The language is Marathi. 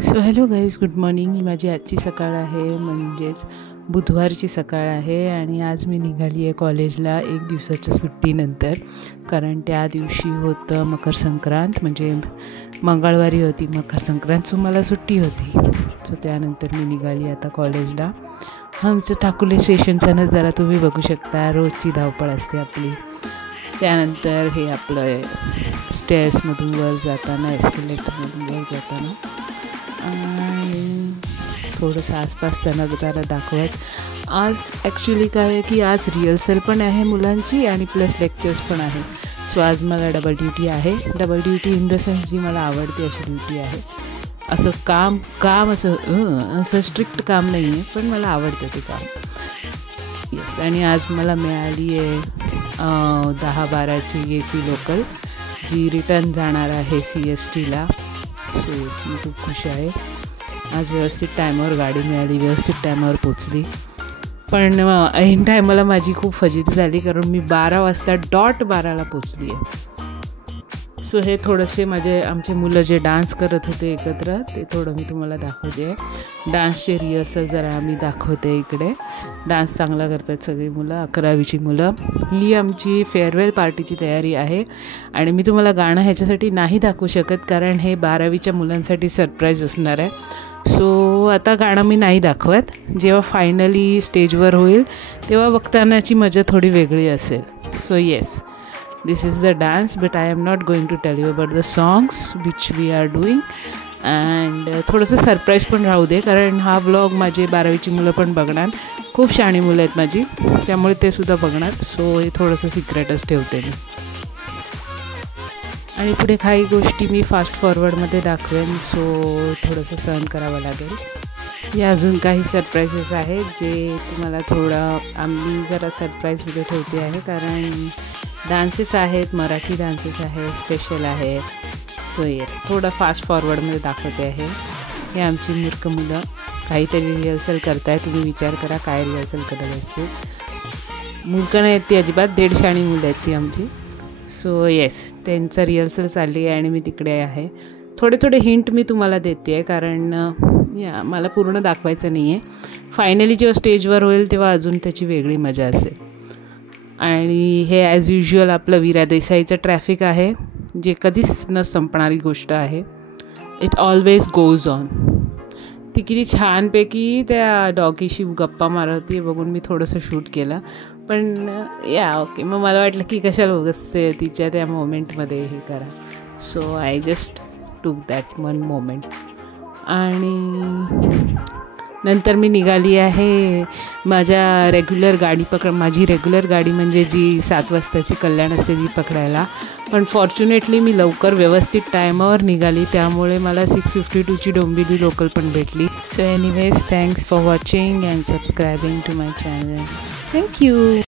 So hello guys, good morning. ही माझी आजची सकाळ आहे, म्हणजेच बुधवारची सकाळ आहे. आणि आज मी निघाली आहे कॉलेजला 1 दिवसाच्या सुट्टीनंतर, कारण त्या दिवशी होतं मकर संक्रांत, म्हणजे मंगळवारी होती मकर संक्रांत, सो मला सुट्टी होती. सो त्यानंतर मी निघाली आता कॉलेजला. आमचं ठाकुर्ले स्टेशनचा नजारा तुम्ही बघू शकता. रोजची धावपळ असते आपली. त्यानंतर हे आपलं स्टेअर्समधून वर जाताना, एस्केलेटरमधून वर जाताना, आणि थोडंसं आसपासचा नजारा दाखवत. आज ॲक्च्युली काय आहे की आज रिहर्सल पण आहे मुलांची आणि प्लस लेक्चर्स पण आहे. सो आज मला डबल ड्युटी आहे. Double duty in the sense जी मला आवडते अशी ड्युटी आहे. असं काम असं स्ट्रिक्ट काम नाही आहे, पण मला आवडतं ते काम. येस. आणि आज मला मिळाली आहे 10-12ची AC लोकल, जी रिटर्न जाणार आहे CSTला. सो येस, मी खूप खुश आहे. आज व्यवस्थित टायमावर गाडी मिळाली, व्यवस्थित टायमावर पोचली. पण ऐन टायमाला माझी खूप फजिती झाली, कारण मी 12 वाजता डॉट 12ला पोचली आहे. सो हे थोडेसे आमचे मुलं जे डान्स करत होते एकत्र, ते थोडं मी तुम्हाला दाखवते आहे. डान्सचे रिहर्सल जरा आम्ही दाखवते इकडे. डान्स चांगला करतात सगळी मुलं, 11वीची मुलं. ही आमची फेअरवेल पार्टीची तयारी आहे. आणि मी तुम्हाला गाणं ह्याच्यासाठी नाही दाखवू शकत, कारण हे 12वीच्या मुलांसाठी सरप्राईज असणार आहे. सो आता गाणं मी नाही दाखवत. जेव्हा फायनली स्टेजवर होईल तेव्हा बघतानाची मजा थोडी वेगळी असेल. So yes, this is the dance, but I am not going to tell you about the songs which we are doing. and थोडंसं सरप्राईज पण राहू दे, कारण हा ब्लॉग माझे 12वीची मुलं पण बघणार. खूप शहाणी मुलं आहेत माझी, त्यामुळे ते सुद्धा बघणार. सो हे थोडंसं सिक्रेटच ठेवते मी. आणि पुढे काही गोष्टी मी फास्ट फॉरवर्डमध्ये दाखवेन, सो थोडंसं सहन करावं लागेल. या अजून काही सरप्राईजेस आहेत जे तुम्हाला आम्ही जरा सरप्राईज व्हिडिओ ठेवते आहे, कारण डान्सेस आहेत, मराठी डान्सेस आहेत, स्पेशल आहेत. सो येस, थोडं फास्ट फॉरवर्डमध्ये दाखवते आहे. हे आमची मूर्ख मुलं काहीतरी रिहर्सल करत आहे. तुम्ही विचार करा काय रिहर्सल करत असते. मूर्ख नाही आहेत ती अजिबात, 150 मुलं आहेत ती आमची. सो येस, त्यांचं रिहर्सल चालली आहे आणि मी तिकडे आहे. थोडे हिंट मी तुम्हाला देते आहे, कारण मला पूर्ण दाखवायचं नाही आहे. फायनली जेव्हा स्टेजवर होईल तेव्हा अजून त्याची वेगळी मजा असेल. आणि हे ॲज युज्युअल आपलं वीरा देसाईचं ट्रॅफिक आहे, जे कधीच न संपणारी गोष्ट आहे. It always goes on. ती किती छानपैकी त्या डॉगीशी गप्पा मारत होती, बघून मी थोडंसं शूट केलं. पण ओके, मग मला वाटलं की कशाला बघते तिच्या त्या मोमेंटमध्ये हे करा. सो आय जस्ट टूक दॅट वन मोमेंट. आणि नंतर मी निघाली आहे माझी रेग्युलर गाडी म्हणजे जी 7 वाजताची कल्याण असते ती पकडायला. पण फॉर्च्युनेटली मी लवकर व्यवस्थित टायमावर निघाली, त्यामुळे मला 6:52ची डोंबिवली लोकल पण भेटली. So anyways, thanks for watching and subscribing to my channel. Thank you.